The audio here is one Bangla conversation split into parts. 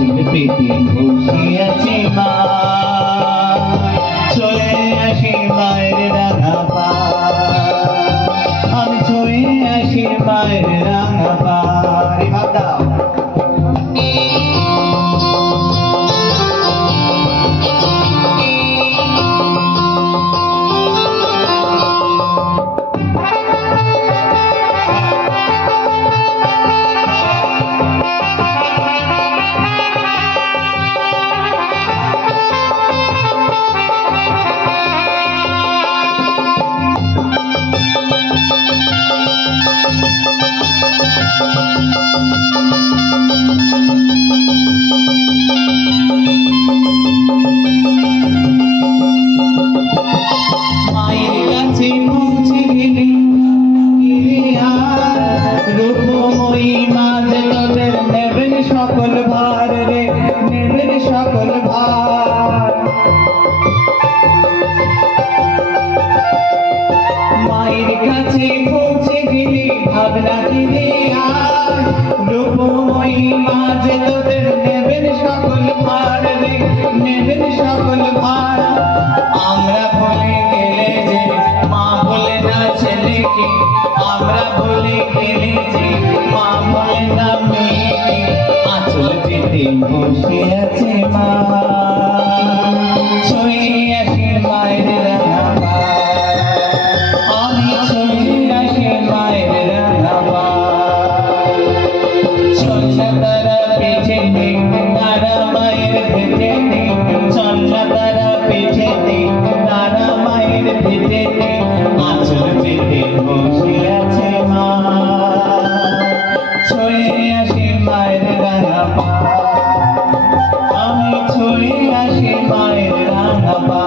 আঁচল পেতে বসে আছে মা, চলে আসি মায়ের রাঙা পা, আমি চলে আসি মায়ের রাঙা পা। সকল ভার রে নেবেন সকল ভার, মায়ের কাছে পৌঁছে গেলে ভাবনা কিনে আর রূপময়ী মা যে তোদের নেবেন সকল ভার রে নেবেন সকল ভার। আমরা ভুলে গেলে যে মা বলে না ছেলেকে, আমরা ভুলে গেলে যে মা বলে না মেয়েকে, আঁচল পেতে বসে আছে মা, ছুঁয়ে আসি মায়ের রাঙা পা, আমি ছুঁয়ে আসি মায়ের রাঙা পা। চন্না তারা পেছনে তারা মায়ের ভেতরে, চন্না তারা পেছনে তারা মায়ের ভেতরে, আঁচল পেতে বসে আছে মা, ছুঁয়ে আসি মায়ের রাঙা পা, আমি ছুঁয়ে আসি মায়ের রাঙা পা।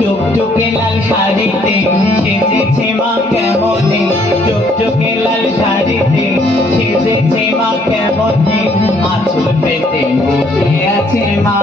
টুকটুকে লাল শাড়িতে সেজেছে মা কেমনে, টুকটুকে লাল শাড়িতে সেজেছে মা কেমনে, আঁচল পেতে বসে আছে মা।